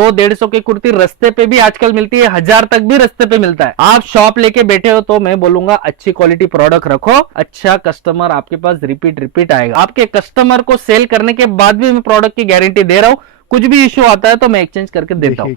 100-150 की कुर्ती रास्ते पे भी आजकल मिलती है, 1000 तक भी रास्ते पे मिलता है। आप शॉप लेके बैठे हो तो मैं बोलूंगा अच्छी क्वालिटी प्रोडक्ट रखो, अच्छा कस्टमर आपके पास रिपीट आएगा। आपके कस्टमर को सेल करने के बाद भी मैं प्रोडक्ट की गारंटी दे रहा हूं, कुछ भी इश्यू आता है तो मैं एक्सचेंज करके देता हूं।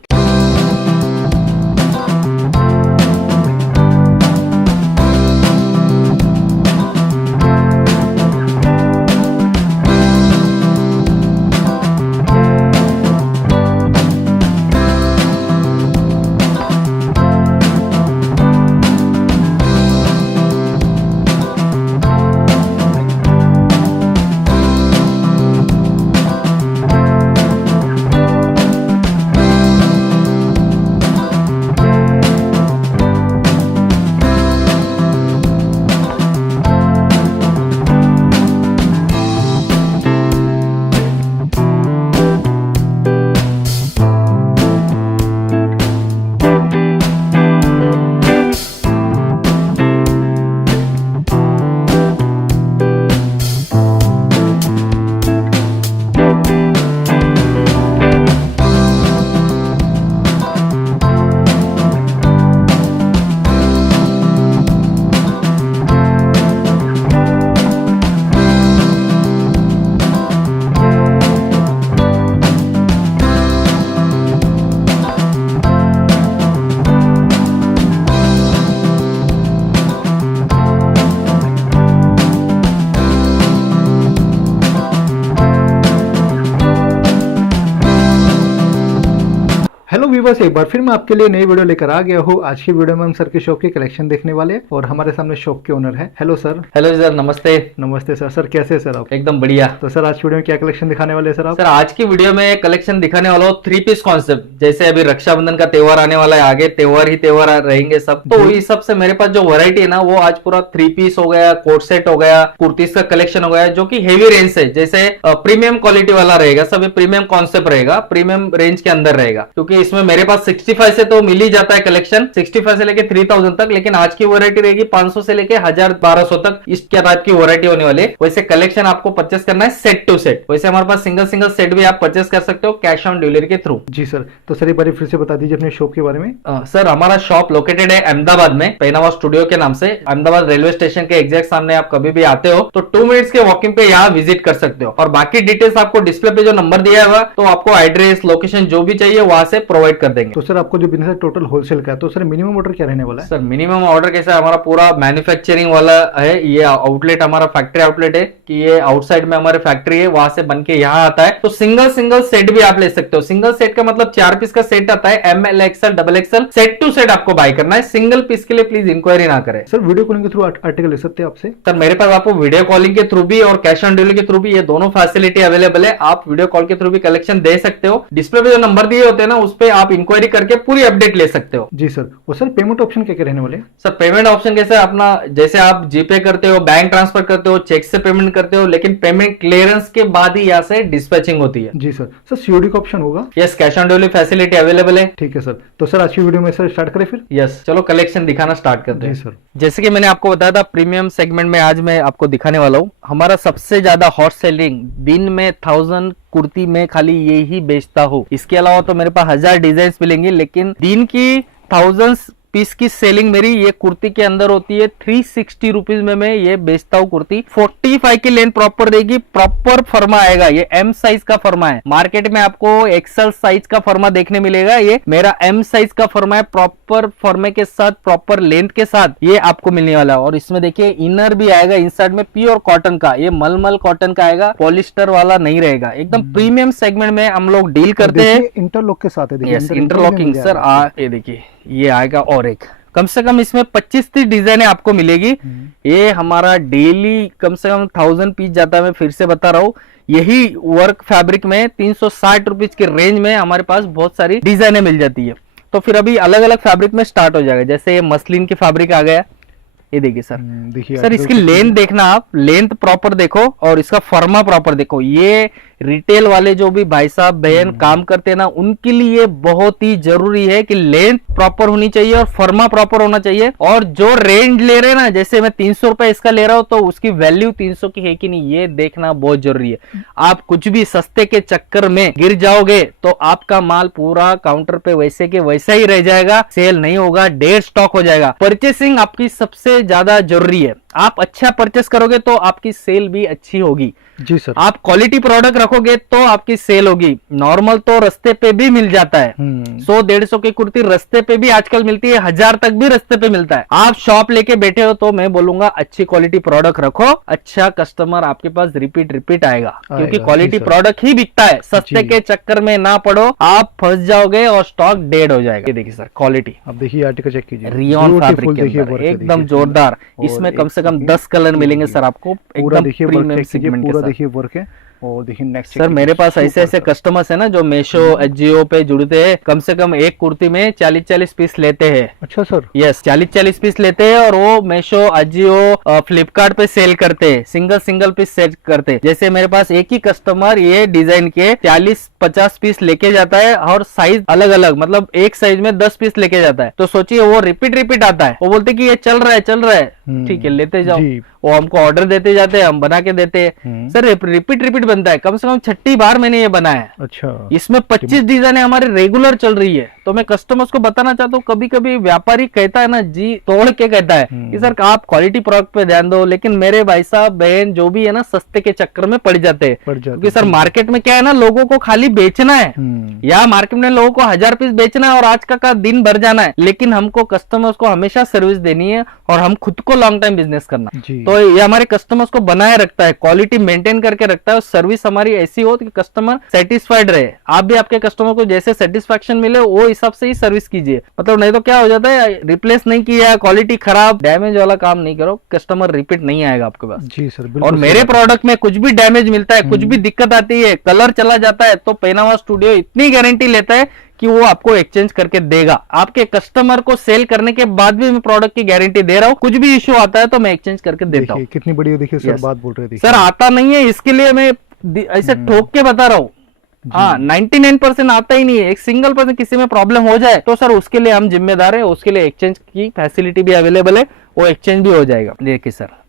हेलो व्यूवर्स, एक बार फिर मैं आपके लिए नई वीडियो लेकर आ गया हूँ। आज की वीडियो में हम सर के शॉप की कलेक्शन देखने वाले हैं और हमारे सामने शॉप के ओनर है। Hello sir. हेलो सर, नमस्ते। नमस्ते सर। सर कैसे हैं सर आप? एकदम बढ़िया। तो सर आज की वीडियो में क्या कलेक्शन दिखाने वाले हैं सर आप? सर आज की वीडियो में कलेक्शन दिखाने वाला हूँ 3 पीस कॉन्सेप्ट। जैसे अभी रक्षाबंधन का त्योहार आने वाला है, आगे त्योहार ही त्योहार रहेंगे सब, तो इस सब से मेरे पास जो वैरायटी है ना वो आज पूरा 3 पीस हो गया, कोट सेट हो गया, कुर्तीज का कलेक्शन हो गया, जो कि हेवी रेंज से, जैसे प्रीमियम क्वालिटी वाला रहेगा, सब प्रीमियम कॉन्सेप्ट रहेगा, प्रीमियम रेंज के अंदर रहेगा। क्योंकि इसमें मेरे पास 65 से तो मिल ही जाता है कलेक्शन, 65 से लेके 3000 तक, लेकिन आज की वैरायटी रहेगी 500 से लेके 1000-1200 तक, इस टाइप की वैरायटी होने वाली है। वैसे कलेक्शन आपको परचेस करना है सेट टू सेट। वैसे हमारे पास सिंगल सेट भी आप परचेस कर सकते हो कैश ऑन डिलीवरी के थ्रू। जी सर। तो सर एक बार फिर से बता दीजिए अपने शॉप के बारे में। सर हमारा शॉप लोकेटेड है अहमदाबाद में, पहनावा स्टूडियो के नाम से। अहमदाबाद रेलवे स्टेशन के एग्जैक्ट सामने आप कभी भी आते हो तो 2 मिनट्स के वॉकिंग पे यहाँ विजिट कर सकते हो। और बाकी डिटेल्स आपको डिस्प्ले पे जो नंबर दिया हुआ तो आपको एड्रेस, लोकेशन जो भी चाहिए वहां से प्रोवाइड कर देंगे। तो सर आपको जो बिजनेस है टोटल होलसेल का है, तो सर मिनिमम ऑर्डर क्या रहने वाला है? सर मिनिमम ऑर्डर कैसा है, हमारा पूरा मैन्युफैक्चरिंग वाला है। ये आउटलेट हमारा फैक्ट्री आउटलेट है कि ये आउटसाइड में हमारी फैक्ट्री है, वहां से बन के यहाँ आता है। तो सिंगल सेट भी आप ले सकते हो। सिंगल सेट का मतलब 4 पीस का सेट आता है, ML, XL, XXL, set to set आपको बाय करना है। सिंगल पीस के लिए प्लीज इंक्वायरी ना करें। सर वीडियो कॉलिंग के थ्रू आर्टिकल ले सकते हैं आपसे? सर मेरे पास आपको वीडियो कॉलिंग के थ्रू भी और कैश ऑन डिलीवरी के थ्रू भी, ये दोनों फैसिलिटी अवेलेबल है। आप वीडियो कॉल के थ्रू भी कलेक्शन दे सकते हो। डिस्प्ले पे जो नंबर दिए होते हैं ना उस पर आप इंक्वायरी करके पूरी अपडेट ले सकते हो। जी सर। और सर पेमेंट ऑप्शन क्या क्या रहने वाले? सर पेमेंट ऑप्शन कैसे है अपना, जैसे आप जीपे करते हो, बैंक ट्रांसफर करते हो, चेक से पेमेंट करते हो, लेकिन पेमेंट क्लियरेंस के बाद ही यहाँ से डिस्पैचिंग होती है। जी सर। सर सीओडी का ऑप्शन होगा? Yes, cash on delivery facility available है। ठीक है सर। तो सर आज की वीडियो में सर स्टार्ट करें फिर? यस, चलो कलेक्शन दिखाना स्टार्ट करते हैं। जी सर। जैसे कि मैंने आपको बताया था प्रीमियम सेगमेंट में आज मैं आपको दिखाने वाला हूँ। हमारा सबसे ज्यादा हॉट सेलिंग, दिन में 1000 कुर्ती में खाली ये ही बेचता हूँ। इसके अलावा तो मेरे पास 1000 डिजाइन मिलेंगे, लेकिन दिन की 1000 पीस की सेलिंग मेरी ये कुर्ती के अंदर होती है। 360 रुपीज में मैं ये बेचता हूँ कुर्ती। 45 की लेंथ प्रॉपर देगी, प्रॉपर फर्मा आएगा। ये M साइज का फर्मा है। मार्केट में आपको XL साइज का फर्मा देखने मिलेगा, ये मेरा M साइज का फर्मा है। प्रॉपर फर्मे के साथ, प्रॉपर लेंथ के साथ ये आपको मिलने वाला है। और इसमें देखिए इनर भी आएगा इनसाइड में, प्योर कॉटन का, ये मलमल कॉटन का आएगा, पॉलिस्टर वाला नहीं रहेगा। एकदम प्रीमियम सेगमेंट में हम लोग डील करते हैं। इंटरलॉक के साथ है। Yes, interlocking sir. ये देखिए ये आएगा, और एक कम से कम इसमें 25-30 डिजाइने आपको मिलेगी। ये हमारा डेली कम से कम 1000 पीस जाता है। मैं फिर से बता रहा हूँ, यही वर्क फैब्रिक में 360 रुपीज की रेंज में हमारे पास बहुत सारी डिजाइने मिल जाती है। तो फिर अभी अलग अलग फैब्रिक में स्टार्ट हो जाएगा। जैसे ये मसलिन की फैब्रिक आ गया, ये देखिए सर। देखिए सर इसकी लेंथ देखना, आप लेंथ प्रॉपर देखो और इसका फर्मा प्रॉपर देखो। ये रिटेल वाले जो भी भाई साहब बहन काम करते हैं ना, उनके लिए बहुत ही जरूरी है कि लेंथ प्रॉपर होनी चाहिए और फर्मा प्रॉपर होना चाहिए। और जो रेंज ले रहे हैं ना, जैसे मैं 300 रुपए इसका ले रहा हूं, तो उसकी वैल्यू 300 की है कि नहीं, ये देखना बहुत जरूरी है। आप कुछ भी सस्ते के चक्कर में गिर जाओगे तो आपका माल पूरा काउंटर पे वैसे के वैसा ही रह जाएगा, सेल नहीं होगा, डेड स्टॉक हो जाएगा। परचेसिंग आपकी सबसे ज्यादा जरूरी है। आप अच्छा परचेस करोगे तो आपकी सेल भी अच्छी होगी। जी सर। आप क्वालिटी प्रोडक्ट रखोगे तो आपकी सेल होगी। नॉर्मल तो रस्ते पे भी मिल जाता है, 100-150 की कुर्ती रस्ते पे भी आजकल मिलती है, 1000 तक भी रस्ते पे मिलता है। आप शॉप लेके बैठे हो तो मैं बोलूंगा अच्छी क्वालिटी प्रोडक्ट रखो, अच्छा कस्टमर आपके पास रिपीट आएगा, क्योंकि क्वालिटी प्रोडक्ट ही बिकता है। सस्ते के चक्कर में ना पड़ो, आप फंस जाओगे और स्टॉक डेड हो जाएगा। ये देखिए सर क्वालिटी, अब देखिए आर्टिकल चेक कीजिए, रियॉन फैब्रिक के अंदर एकदम जोरदार। इसमें कम से कम 10 कलर मिलेंगे सर आपको, एकदम प्रीमियम सेगमेंट के साथ। देखिए वर्क है। और देखिए नेक्स्ट सर मेरे पास ऐसे कस्टमर्स है ना जो मीशो एजियो पे जुड़ते हैं, कम से कम एक कुर्ती में 40-40 पीस लेते हैं। अच्छा सर। यस, 40-40 पीस लेते हैं और वो मीशो एजियो फ्लिपकार्ट पे सेल करते हैं, सिंगल पीस सेल करते हैं। जैसे मेरे पास एक ही कस्टमर ये डिजाइन के 40-50 पीस लेके जाता है और साइज अलग अलग, मतलब एक साइज में 10 पीस लेके जाता है। तो सोचिए वो रिपीट आता है। वो बोलते कि ये चल रहा है, ठीक है लेते जाओ। वो हमको ऑर्डर देते जाते हैं, हम बना के देते हैं। सर रिपीट बनता है, कम से कम 6ठी बार मैंने ये बनाया है। अच्छा। इसमें 25 डिजाइन हमारे रेगुलर चल रही है। तो मैं कस्टमर्स को बताना चाहता हूँ, कभी कभी व्यापारी कहता है ना, जी तोड़ के कहता है कि सर आप क्वालिटी प्रोडक्ट पे ध्यान दो, लेकिन मेरे भाई साहब बहन जो भी है ना, सस्ते के चक्कर में पड़ जाते हैं। क्योंकि सर मार्केट में क्या है ना, लोगों को खाली बेचना है, या मार्केट में लोगों को 1000 पीस बेचना है और आज का दिन भर जाना है। लेकिन हमको कस्टमर्स को हमेशा सर्विस देनी है और हम खुद को लॉन्ग टाइम बिजनेस करना। तो ये हमारे कस्टमर्स को बनाए रखता है, क्वालिटी मेंटेन करके रखता है और सर्विस हमारी ऐसी हो कि कस्टमर सेटिस्फाइड रहे। आप भी आपके कस्टमर को जैसे सेटिस्फैक्शन मिले वो हिसाब से ही सर्विस कीजिए। मतलब नहीं तो क्या हो जाता है, रिप्लेस नहीं किया, क्वालिटी खराब, डैमेज वाला काम नहीं करो, कस्टमर रिपीट नहीं आएगा आपके पास। जी सर। और मेरे प्रोडक्ट में कुछ भी डैमेज मिलता है, कुछ भी दिक्कत आती है, कलर चला जाता है, तो पहनावा स्टूडियो इतनी गारंटी लेता है कि वो आपको एक्सचेंज करके देगा। आपके कस्टमर को सेल करने के बाद भी मैं प्रोडक्ट की गारंटी दे रहा हूँ। कुछ भी इश्यू आता है तो मैं एक्सचेंज करके देता हूँ। कितनी बड़ी देखिए सर बात बोल रहे थे सर। आता नहीं है इसके लिए मैं ऐसे ठोक के बता रहा हूँ। हाँ, 99% आता ही नहीं है। एक सिंगल परसेंट किसी में प्रॉब्लम हो जाए तो सर उसके लिए हम जिम्मेदार है, उसके लिए एक्सचेंज की फैसिलिटी भी अवेलेबल है, वो एक्सचेंज भी हो जाएगा। देखिए सर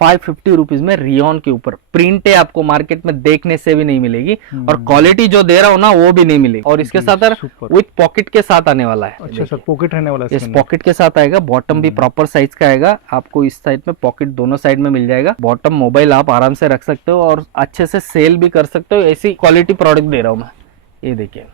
550 रुपीज में रियॉन के ऊपर प्रिंट है, आपको मार्केट में देखने से भी नहीं मिलेगी और क्वालिटी जो दे रहा हूँ ना वो भी नहीं मिलेगी। और इसके साथ विथ पॉकेट के साथ आने वाला है। अच्छा सर, पॉकेट रहने वाला है। इस पॉकेट के साथ आएगा, बॉटम भी प्रॉपर साइज का आएगा। आपको इस साइड में पॉकेट दोनों साइड में मिल जाएगा। बॉटम मोबाइल आप आराम से रख सकते हो और अच्छे से सेल भी कर सकते हो। ऐसी क्वालिटी प्रोडक्ट दे रहा हूँ मैं। ये देखिए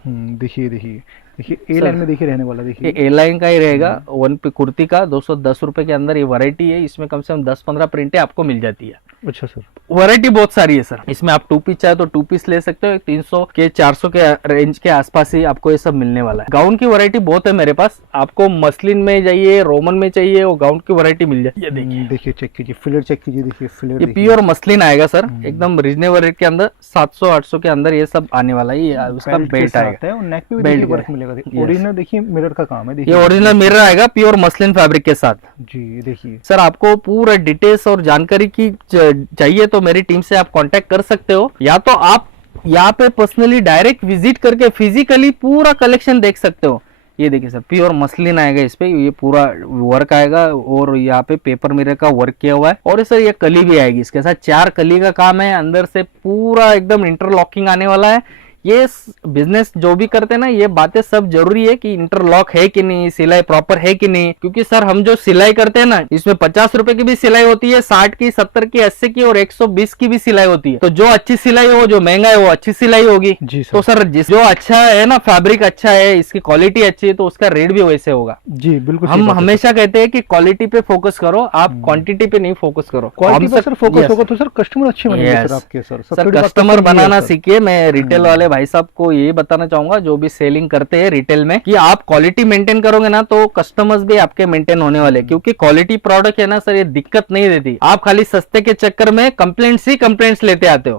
देखिए ए लाइन में देखिए रहने वाला। देखिए ए लाइन का ही रहेगा। वन पे कुर्ती का 210 रुपए के अंदर ये वैरायटी है। इसमें कम से कम 10-15 प्रिंटें आपको मिल जाती है। अच्छा सर। वैरायटी बहुत सारी है सर। इसमें आप 2 पीस चाहे तो 2 पीस ले सकते हो। 300 के 400 के रेंज के आसपास ही आपको ये सब मिलने वाला है। गाउन की वैरायटी बहुत है मेरे पास। आपको मसलिन में चाहिए, रोमन में चाहिए, वो गाउन की वैरायटी मिल जाए। देखिए चेक कीजिए, फिलर चेक कीजिए। देखिए फिलर, ये प्योर मसलिन आएगा सर, एकदम रीजनेबल रेट के अंदर 700-800 के अंदर ये सब आने वाला है। उसका बेल्ट आएगा, नेक पे भी देखिए वर्क मिलेगा। ओरिजिनल देखिए मिरर का काम है। ये ओरिजिनल मिरर आएगा प्योर मसलिन फैब्रिक के साथ। जी देखिए सर, आपको पूरा डिटेल्स और जानकारी की चाहिए तो मेरी टीम से आप कांटेक्ट कर सकते हो, या तो आप यहाँ पे पर्सनली डायरेक्ट विजिट करके फिजिकली पूरा कलेक्शन देख सकते हो। ये देखिए सर, प्योर मसलिन आएगा, इस पे ये पूरा वर्क आएगा और यहाँ पे पेपर मिरर का वर्क किया हुआ है। और सर ये कली भी आएगी इसके साथ, 4 कली का काम है। अंदर से पूरा एकदम इंटरलॉकिंग आने वाला है। ये बिजनेस जो भी करते हैं ना, ये बातें सब जरूरी है कि इंटरलॉक है कि नहीं, सिलाई प्रॉपर है कि नहीं। क्योंकि सर हम जो सिलाई करते हैं ना, इसमें 50 रुपए की भी सिलाई होती है, 60 की, 70 की, 80 की और 120 की भी सिलाई होती है। तो जो अच्छी सिलाई हो, जो महंगा है, वो अच्छी सिलाई होगी। तो सर जो अच्छा है ना, फैब्रिक अच्छा है, इसकी क्वालिटी अच्छी है, तो उसका रेट भी वैसे होगा। जी बिल्कुल। हम हमेशा कहते हैं कि क्वालिटी पे फोकस करो, आप क्वांटिटी पे नहीं फोकस करो। क्वालिटी पे सर फोकस होगा तो सर कस्टमर अच्छे बनेंगे सर आपके। सर कस्टमर बनाना सीखिए। मैं रिटेल वाले भाई साहब को ये बताना चाहूंगा जो भी सेलिंग करते हैं रिटेल में, कि आप क्वालिटी मेंटेन करोगे ना तो कस्टमर्स भी आपके मेंटेन होने वाले, क्योंकि क्वालिटी प्रोडक्ट है ना सर, ये दिक्कत नहीं देती। आप खाली सस्ते के चक्कर में कंप्लेंट्स ही कंप्लेंट्स लेते आते हो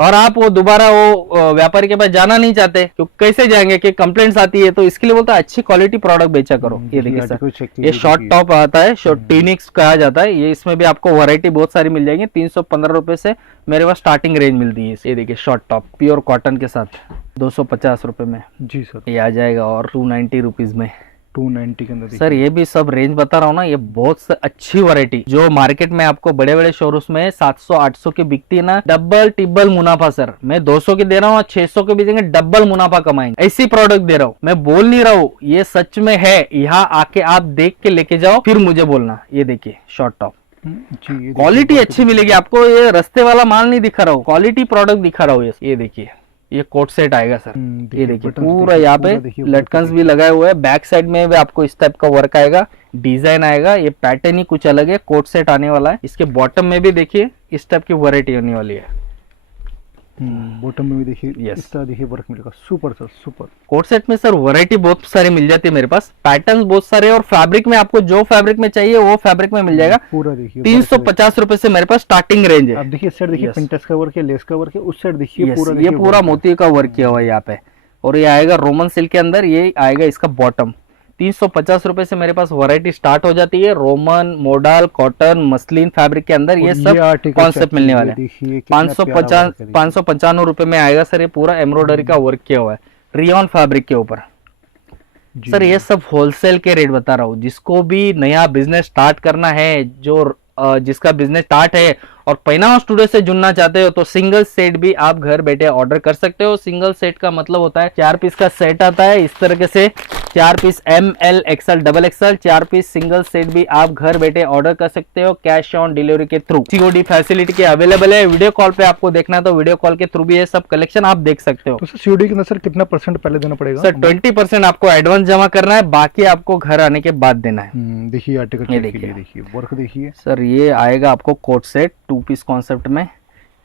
और आप वो दोबारा वो व्यापारी के पास जाना नहीं चाहते, क्योंकि कैसे जाएंगे कि कंप्लेंट्स आती है। तो इसके लिए बोलता है अच्छी क्वालिटी प्रोडक्ट बेचा करो। ये देखिए सर, ये शॉर्ट टॉप आता है, शॉर्ट टीनिक्स कहा जाता है। ये इसमें भी आपको वैरायटी बहुत सारी मिल जाएगी। 315 रुपए से मेरे पास स्टार्टिंग रेंज मिलती है। ये देखिए शॉर्ट टॉप प्योर कॉटन के साथ 250 रुपए में जी सर, ये आ जाएगा, और 290 रुपीज में 290 के अंदर। सर ये भी सब रेंज बता रहा हूँ ना, ये बहुत अच्छी वैरायटी जो मार्केट में आपको बड़े बड़े शोरूम्स में 700-800 की बिकती है ना, डबल टिबल मुनाफा सर। मैं 200 की दे रहा हूँ, 600 के बेचेंगे, डबल मुनाफा कमाएंगे। ऐसी प्रोडक्ट दे रहा हूँ, मैं बोल नहीं रहा हूँ, ये सच में है। यहाँ आके आप देख के लेके जाओ, फिर मुझे बोलना। ये देखिए शॉर्ट टॉप, क्वालिटी अच्छी मिलेगी आपको। ये रस्ते वाला माल नहीं दिखा रहा हूँ, क्वालिटी प्रोडक्ट दिखा रहा हूँ। ये देखिए ये कोट सेट आएगा सर। ये देखिए पूरा यहाँ पे लटकन्स भी लगाए हुए हैं। बैक साइड में भी आपको इस टाइप का वर्क आएगा, डिजाइन आएगा। ये पैटर्न ही कुछ अलग है, कोट सेट आने वाला है। इसके बॉटम में भी देखिए इस टाइप की वैरायटी होने वाली है। बॉटम में भी देखिए इस तरह देखिए वर्क मिलेगा। Super sir, super. Coat set में सर वैरायटी बहुत सारी मिल जाती है मेरे पास, पैटर्न्स बहुत सारे, और फैब्रिक में आपको जो फैब्रिक में चाहिए वो फैब्रिक में मिल जाएगा। पूरा देखिए 350 रुपए से मेरे पास स्टार्टिंग रेंज है। आप देखिए इस साइड देखिए पिंटस का वर्क है, लेस का वर्क है, उस साइड देखिए पूरा ये पूरा मोती का वर्क किया हुआ है यहाँ पे। और ये आएगा रोमन सिल्क के अंदर, ये आएगा इसका बॉटम। 350 रुपए से मेरे पास वैरायटी स्टार्ट हो जाती है। Roman, modal, cotton, muslin fabric के अंदर ये सब कॉन्सेप्ट मिलने वाले हैं। 595 रुपए में आएगा सर। ये पूरा एम्ब्रॉयडरी का वर्क किया हुआ है रियॉन फैब्रिक के ऊपर। सर ये सब होलसेल के रेट बता रहा हूँ। जिसको भी नया बिजनेस स्टार्ट करना है, जो जिसका बिजनेस स्टार्ट है और पहनावा स्टूडियो से जुड़ना चाहते हो, तो सिंगल सेट भी आप घर बैठे ऑर्डर कर सकते हो। सिंगल सेट का मतलब होता है 4 पीस का सेट आता है इस तरीके से, 4 piece ML, XL, XXL, 4 piece single set भी आप घर बैठे ऑर्डर कर सकते हो कैश ऑन डिलीवरी के थ्रू। COD फैसिलिटी के अवेलेबल है। वीडियो कॉल पे आपको देखना है तो वीडियो कॉल के थ्रू भी ये सब कलेक्शन आप देख सकते हो। तो सर COD के अंदर सर कितना % पहले देना पड़ेगा? सर 20% आपको एडवांस जमा करना है, बाकी आपको घर आने के बाद देना है। देखिए आर्टिकल देखिए वर्क देखिए सर। ये आएगा आपको कोट सेट 2 पीस कॉन्सेप्ट में,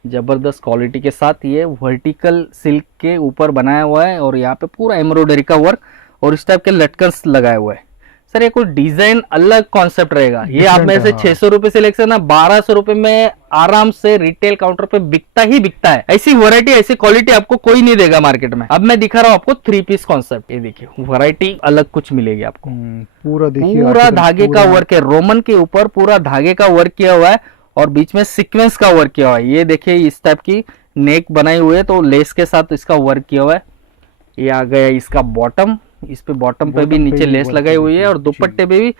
जबरदस्त क्वालिटी के साथ। ये वर्टिकल सिल्क के ऊपर बनाया हुआ है और यहाँ पे पूरा एम्ब्रॉयडरी का वर्क और इस टाइप के लटकन्स लगाए हुए हैं। सर ये कोई डिजाइन अलग कॉन्सेप्ट रहेगा। ये आप में से 600 रुपए से लेकर ना 1200 रुपए में आराम से रिटेल काउंटर पे बिकता ही बिकता है। ऐसी वैरायटी, ऐसी क्वालिटी आपको कोई नहीं देगा मार्केट में। अब मैं दिखा रहा हूँ आपको 3 पीस कॉन्सेप्ट। ये देखिए वैरायटी अलग कुछ मिलेगी आपको। पूरा देखिए पूरा धागे का वर्क है, रोमन के ऊपर पूरा धागे का वर्क किया हुआ है और बीच में सीक्वेंस का वर्क किया हुआ है। ये देखिए इस टाइप की नेक बनाई हुई है, तो लेस के साथ इसका वर्क किया हुआ है। ये आ गया इसका बॉटम, इस पे बॉटम पे भी नीचे लेस लगाई हुई है और दुपट्टे पे भी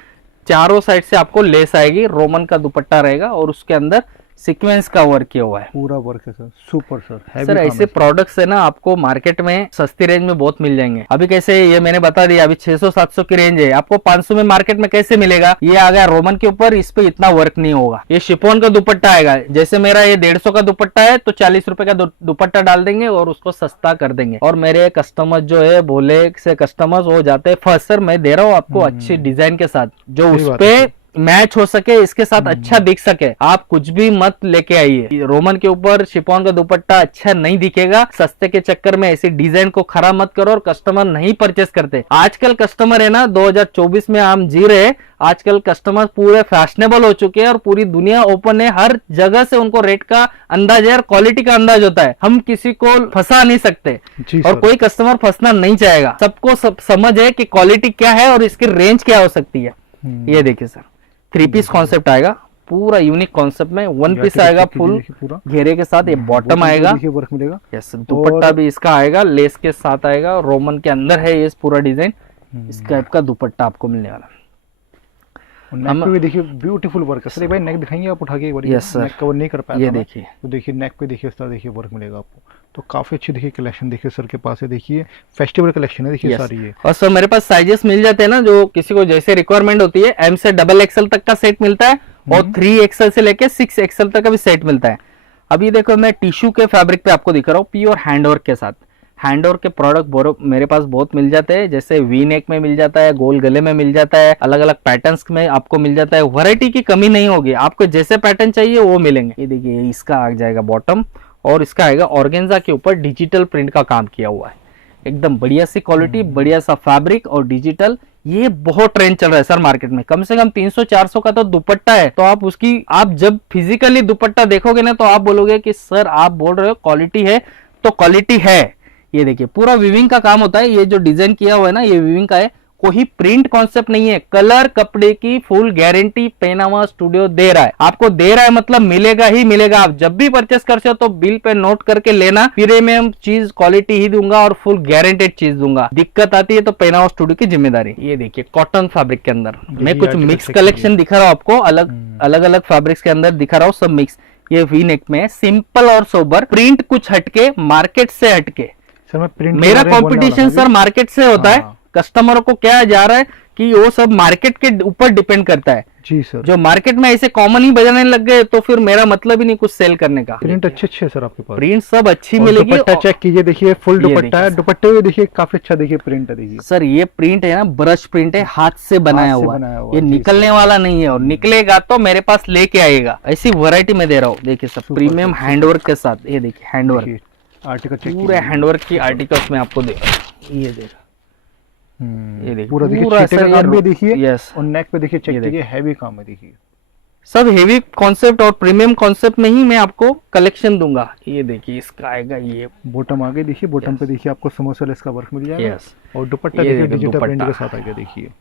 चारों साइड से आपको लेस आएगी। रोमन का दुपट्टा रहेगा और उसके अंदर सीक्वेंस का वर्क किया हुआ है। पूरा वर्क है सर, सुपर सर। सर ऐसे प्रोडक्ट्स है ना आपको मार्केट में सस्ती रेंज में बहुत मिल जाएंगे। अभी कैसे ये मैंने बता दिया, अभी 600-700 की रेंज है, आपको 500 में मार्केट में कैसे मिलेगा? ये आ गया रोमन के ऊपर, इस पे इतना वर्क नहीं होगा। ये शिफॉन का दुपट्टा आएगा, जैसे मेरा ये 150 का दुपट्टा है तो 40 रुपए का दुपट्टा डाल देंगे और उसको सस्ता कर देंगे। और मेरे कस्टमर जो है भोले से कस्टमर्स हो जाते हैं फर्स्ट। सर मैं दे रहा हूँ आपको अच्छी डिजाइन के साथ, जो उस पे मैच हो सके, इसके साथ अच्छा दिख सके। आप कुछ भी मत लेके आइए। रोमन के ऊपर शिफॉन का दुपट्टा अच्छा नहीं दिखेगा। सस्ते के चक्कर में ऐसी डिजाइन को खराब मत करो और कस्टमर नहीं परचेस करते। आजकल कस्टमर है ना 2024 में हम जी रहे हैं। आजकल कस्टमर पूरे फैशनेबल हो चुके हैं और पूरी दुनिया ओपन है। हर जगह से उनको रेट का अंदाज है और क्वालिटी का अंदाज होता है। हम किसी को फंसा नहीं सकते और कोई कस्टमर फंसना नहीं चाहेगा। सबको समझ है कि क्वालिटी क्या है और इसकी रेंज क्या हो सकती है। ये देखिए सर 3 पीस कॉन्सेप्ट आएगा, पूरा यूनिक कॉन्सेप्ट में। 1 पीस आएगा फुल घेरे के साथ। ये बॉटम आएगा, वर्क मिलेगा। यस, दुपट्टा भी इसका आएगा, लेस के साथ आएगा। रोमन के अंदर है ये पूरा डिजाइन। इस टाइप का दुपट्टा आपको मिलने वाला। नेक पे भी देखिए ब्यूटीफुल वर्क है। सर भाई नेक दिखाएंगे आप उठा के एक बार? यस सर, नेक कवर नहीं कर पाया। ये देखिए, तो देखिए नेक पे देखिए इस तरह देखिए वर्क मिलेगा आपको। तो काफी अच्छी देखिए कलेक्शन देखिए सर के पास है। देखिए फेस्टिवल कलेक्शन है देखिए सारी ये। और सर मेरे पास साइजेस मिल जाते हैं ना, जो किसी को जैसे रिक्वायरमेंट होती है। M से XXL तक का सेट मिलता है और 3XL से लेके 6XL तक का भी सेट मिलता है। अभी देखो मैं टिश्यू के फैब्रिक पे आपको दिखा रहा हूँ, प्योर हैंडवर्क के साथ। हैंडवर्क के प्रोडक्ट मेरे पास बहुत मिल जाते हैं, जैसे वी नेक में मिल जाता है, गोल गले में मिल जाता है, अलग अलग पैटर्न्स में आपको मिल जाता है। वैरायटी की कमी नहीं होगी, आपको जैसे पैटर्न चाहिए वो मिलेंगे। ये देखिए इसका आ जाएगा बॉटम और इसका आएगा ऑर्गेन्जा के ऊपर डिजिटल प्रिंट का काम किया हुआ है, एकदम बढ़िया सी क्वालिटी, बढ़िया सा फैब्रिक और डिजिटल। ये बहुत ट्रेंड चल रहा है सर मार्केट में। कम से कम 300-400 का तो दुपट्टा है, तो आप जब फिजिकली दुपट्टा देखोगे ना तो आप बोलोगे कि सर आप बोल रहे हो क्वालिटी है, तो क्वालिटी है। ये देखिए पूरा विविंग का काम होता है, ये जो डिजाइन किया हुआ है ना ये विविंग का है, कोई प्रिंट कॉन्सेप्ट नहीं है। कलर कपड़े की फुल गारंटी पहनावा स्टूडियो दे रहा है, आपको दे रहा है मतलब मिलेगा ही मिलेगा। आप जब भी परचेस करते हो तो बिल पे नोट करके लेना, प्रीमियम चीज क्वालिटी ही दूंगा और फुल गारंटेड चीज दूंगा। दिक्कत आती है तो पहनावा स्टूडियो की जिम्मेदारी। ये देखिए कॉटन फैब्रिक के अंदर मैं कुछ मिक्स कलेक्शन दिखा रहा हूँ आपको, अलग अलग फैब्रिक्स के अंदर दिखा रहा हूँ, सब मिक्स। ये वी नेक में सिंपल और सोबर, प्रिंट कुछ हटके, मार्केट से हटके। सर मैं प्रिंट मेरा कंपटीशन सर मार्केट से होता है, कस्टमरों को क्या जा रहा है कि वो सब मार्केट के ऊपर डिपेंड करता है। जी सर, जो मार्केट में ऐसे कॉमन ही बजाने लग गए तो फिर मेरा मतलब ही नहीं कुछ सेल करने का। प्रिंट अच्छे है सर आपके पास, प्रिंट सब अच्छी और मिलेगी। दुपट्टा चेक कीजिए, देखिए फुल ये दुपट्टा है, देखिए दुपट्टे में देखिए काफी अच्छा देखिए प्रिंट है। देखिए सर ये प्रिंट है ना, ब्रश प्रिंट है, हाथ से बनाया हुआ ये निकलने वाला नहीं है, और निकलेगा तो मेरे पास लेके आएगा। ऐसी वैरायटी में दे रहा हूँ। देखिए सर प्रीमियम हैंडवर्क के साथ, ये देखिए हैंडवर्क, आर्टिकल चेक पूरे हैंडवर्क की आर्टिकल्स में आपको दे रहा हूँ। ये देखिए ये देखिए पूरा देखिए चीटे का काम भी देखिए, यस, और नेक पे देखिए चेक कीजिए, हैवी काम है। देखिए सब हेवी कॉन्सेप्ट और प्रीमियम कॉन्सेप्ट में ही मैं आपको कलेक्शन दूंगा। ये देखिए इसका आएगा ये बॉटम आगे देखिए, बॉटम पे देखिए आपको समोसा लेस का वर्क मिल जाएगा, यस, और दुपट्टा ये देखिए देखो डिजिटल प्रिंट दुपट्टा। के साथ आएगा। देखिए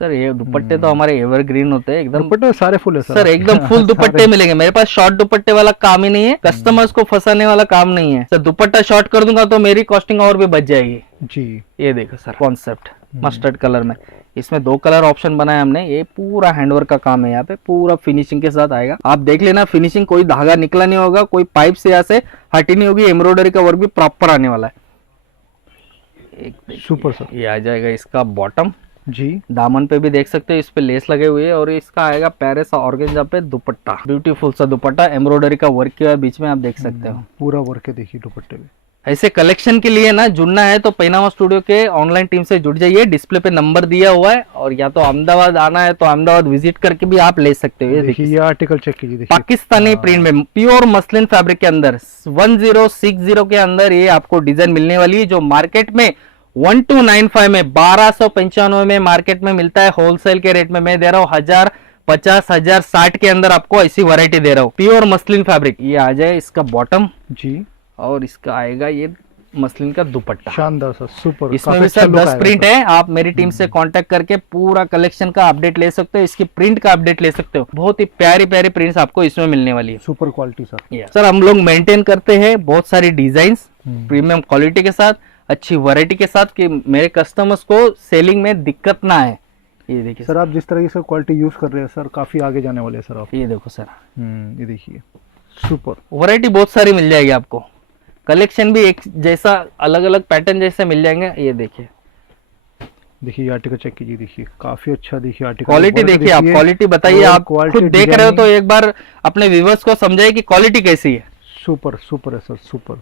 सर ये दुपट्टे तो हमारे एवरग्रीन होते हैं एकदम। दुपट्टे सारे फुल है सर एकदम फुल दुपट्टे मिलेंगे मेरे पास, शॉर्ट दुपट्टे वाला काम ही नहीं है, कस्टमर्स को फंसाने वाला काम नहीं है सर। दुपट्टा शॉर्ट कर दूंगा तो मेरी कॉस्टिंग और भी बच जाएगी जी। ये देखो सर कॉन्सेप्ट मस्टर्ड कलर में, इसमें 2 कलर ऑप्शन बनाया हमने। ये पूरा हैंडवर्क का काम है, यहाँ पे पूरा फिनिशिंग के साथ आएगा। आप देख लेना फिनिशिंग, कोई धागा निकला नहीं होगा, कोई पाइप से यहाँ से हटी नहीं होगी, एम्ब्रॉयडरी का वर्क भी प्रॉपर आने वाला है। सुपर सर, ये आ जाएगा इसका बॉटम जी। दामन पे भी देख सकते हो, इस पे लेस लगे हुए हैं, और इसका आएगा पैरेस ऑर्गेन्जा पे दुपट्टा, ब्यूटीफुल सा दुपट्टा, एम्ब्रॉयडरी का वर्क किया है बीच में, आप देख सकते हो पूरा वर्क है। देखिए दुपट्टे में ऐसे कलेक्शन के लिए ना जुड़ना है तो पहनावा स्टूडियो के ऑनलाइन टीम से जुड़ जाइए। डिस्प्ले पे नंबर दिया हुआ है, और या तो अहमदाबाद आना है तो अहमदाबाद विजिट करके भी आप ले सकते हो। ये देखिए ये आर्टिकल चेक कीजिए, देखिए पाकिस्तानी प्रिंट में प्योर मसलिन फैब्रिक के अंदर 1060 के अंदर ये आपको डिजाइन मिलने वाली है, जो मार्केट में 1295 में 1295 में मार्केट में मिलता है। होलसेल के रेट में मैं दे रहा हूँ 1050, 1060 के अंदर आपको ऐसी वैरायटी दे रहा हूँ, प्योर मसलिन फैब्रिक। ये आ जाए इसका बॉटम जी, और इसका आएगा ये मसलिन का दुपट्टा, शानदार सर, सुपर। इसमें भी सर 10 प्रिंट है। आप मेरी टीम से कांटेक्ट करके पूरा कलेक्शन का अपडेट ले सकते हो, इसकी प्रिंट का अपडेट ले सकते हो। बहुत ही प्यारी प्यारी प्रिंट्स आपको इसमें मिलने वाली है, सुपर क्वालिटी सर। सर हम लोग मेंटेन करते हैं बहुत सारी डिजाइन्स प्रीमियम क्वालिटी के साथ, अच्छी वैरायटी के साथ, कि मेरे कस्टमर्स को सेलिंग में दिक्कत ना आए। ये देखिए सर, आप जिस तरह की सर क्वालिटी यूज कर रहे हैं सर, काफी आगे जाने वाले हैं सर आप। ये देखो सर, ये देखिए सुपर वैरायटी बहुत सारी मिल जाएगी आपको, कलेक्शन भी एक जैसा अलग अलग पैटर्न जैसे मिल जाएंगे। ये देखिए देखिए आर्टिकल चेक कीजिए, देखिए काफी अच्छा देखिए आर्टिकल क्वालिटी देखिए, आप क्वालिटी बताइए, आप खुद देख रहे हो तो एक बार अपने व्यूवर्स को समझाइए कि क्वालिटी कैसी है। सुपर सुपर है सर, सुपर।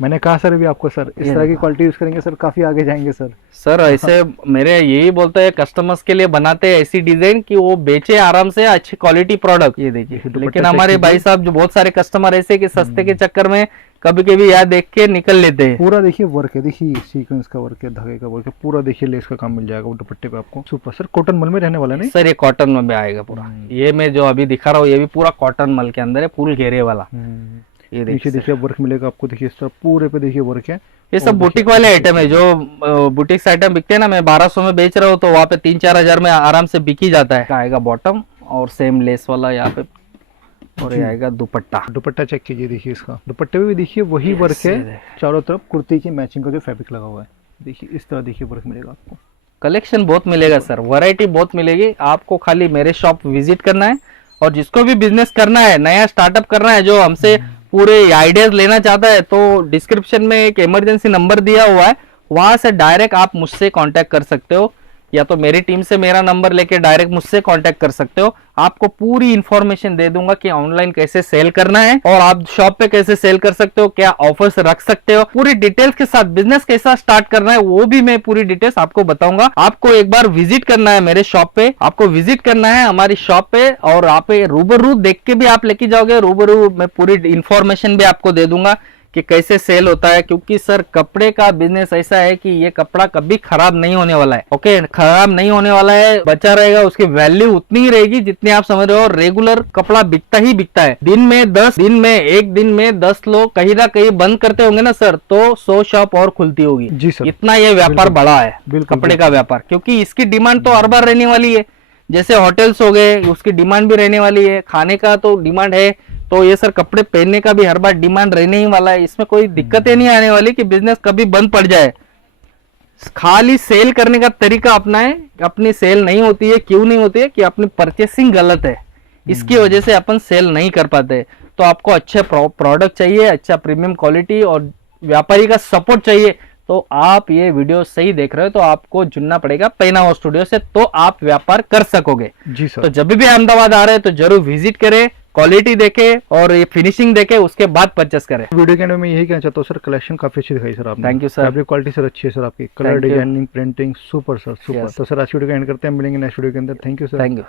मैंने कहा सर अभी आपको सर, इस तरह की क्वालिटी यूज करेंगे सर काफी आगे जाएंगे सर। सर ऐसे मेरे यही बोलते हैं, कस्टमर्स के लिए बनाते हैं ऐसी डिजाइन कि वो बेचे आराम से अच्छी क्वालिटी प्रोडक्ट। ये देखिए, लेकिन हमारे भाई साहब जो बहुत सारे कस्टमर ऐसे कि सस्ते के चक्कर में कभी कभी याद देख के निकल लेते हैं। पूरा देखिए वर्क है, देखिए सीक्वेंस का वर्क है, धागे का वर्क है, पूरा देखिए लेस का काम मिल जाएगा वो दुपट्टे पे आपको। सुपर सर, कॉटन मल में रहने वाला नहीं सर, ये कॉटन में भी आएगा पूरा। ये मैं जो अभी दिखा रहा हूँ ये भी पूरा कॉटन मल के अंदर है, फुल घेरे वाला। ये देखिए वर्क मिलेगा आपको, देखिए इस तरह पूरे पे देखिए वर्क है। ये सब बुटीक वाले आइटम है, जो बुटीक आइटम बिकते हैं ना, मैं 1200 में बेच रहा हूँ तो वहाँ पे 3-4 हजार में आराम से बिकी जाता है। आएगा बॉटम और सेम लेस वाला यहाँ पे, और ये आएगा दुपट्टा। दुपट्टा चेक कीजिए, देखिए इसका दुपट्टे में भी देखिए वही वर्क है, चारों तरफ कुर्ती की मैचिंग का जो फैब्रिक लगा हुआ है। देखिए इस तरह देखिए वर्क मिलेगा आपको। कलेक्शन बहुत मिलेगा सर, वैरायटी बहुत मिलेगी आपको। खाली मेरे शॉप विजिट करना है, और जिसको भी बिजनेस करना है, नया स्टार्टअप करना है, जो हमसे पूरे आइडियाज लेना चाहता है, तो डिस्क्रिप्शन में एक इमरजेंसी नंबर दिया हुआ है, वहां से डायरेक्ट आप मुझसे कांटेक्ट कर सकते हो, या तो मेरी टीम से मेरा नंबर लेके डायरेक्ट मुझसे कांटेक्ट कर सकते हो। आपको पूरी इन्फॉर्मेशन दे दूंगा कि ऑनलाइन कैसे सेल करना है और आप शॉप पे कैसे सेल कर सकते हो, क्या ऑफर्स रख सकते हो, पूरी डिटेल्स के साथ बिजनेस कैसा स्टार्ट करना है वो भी मैं पूरी डिटेल्स आपको बताऊंगा। आपको एक बार विजिट करना है मेरे शॉप पे, आपको विजिट करना है हमारी शॉप पे और आप रूबरू देख के भी आप लेके जाओगे। रूबरू मैं पूरी इन्फॉर्मेशन भी आपको दे दूंगा कि कैसे सेल होता है, क्योंकि सर कपड़े का बिजनेस ऐसा है कि ये कपड़ा कभी खराब नहीं होने वाला है। ओके, खराब नहीं होने वाला है, बचा रहेगा, उसकी वैल्यू उतनी ही रहेगी जितनी आप समझ रहे हो। रेगुलर कपड़ा बिकता ही बिकता है। एक दिन में 10 लोग कहीं ना कहीं बंद करते होंगे ना सर, तो 100 शॉप और खुलती होगी। जी सर, इतना ये व्यापार बड़ा है कपड़े का व्यापार, क्योंकि इसकी डिमांड तो हर बार रहने वाली है। जैसे होटल्स हो गए, उसकी डिमांड भी रहने वाली है, खाने का तो डिमांड है, तो ये सर कपड़े पहनने का भी हर बार डिमांड रहने ही वाला है। इसमें कोई दिक्कतें नहीं आने वाली कि बिजनेस कभी बंद पड़ जाए। खाली सेल करने का तरीका अपनाएं। अपनी सेल नहीं होती है, क्यों नहीं होती है कि अपनी परचेसिंग गलत है, इसकी वजह से अपन सेल नहीं कर पाते। तो आपको अच्छे प्रोडक्ट चाहिए, अच्छा प्रीमियम क्वालिटी और व्यापारी का सपोर्ट चाहिए, तो आप ये वीडियो सही देख रहे हो, तो आपको जुड़ना पड़ेगा पहनावा स्टूडियो से, तो आप व्यापार कर सकोगे। जी सर। तो जब भी अहमदाबाद आ रहे हैं तो जरूर विजिट करें, क्वालिटी देखे और ये फिनिशिंग देखे, उसके बाद परचेस करें। वीडियो के अंदर मैं यही कहना चाहता हूँ सर, कलेक्शन काफी अच्छी दिखाई सर आपने। Thank you sir. Fabric quality sir अच्छी है सर आपकी, colour Thank you. Designing printing super sir, super. Yes. तो सर आज वीडियो का एंड करते हैं, मिलेंगे नेक्स्ट वीडियो के अंदर। Thank you sir. Thank you.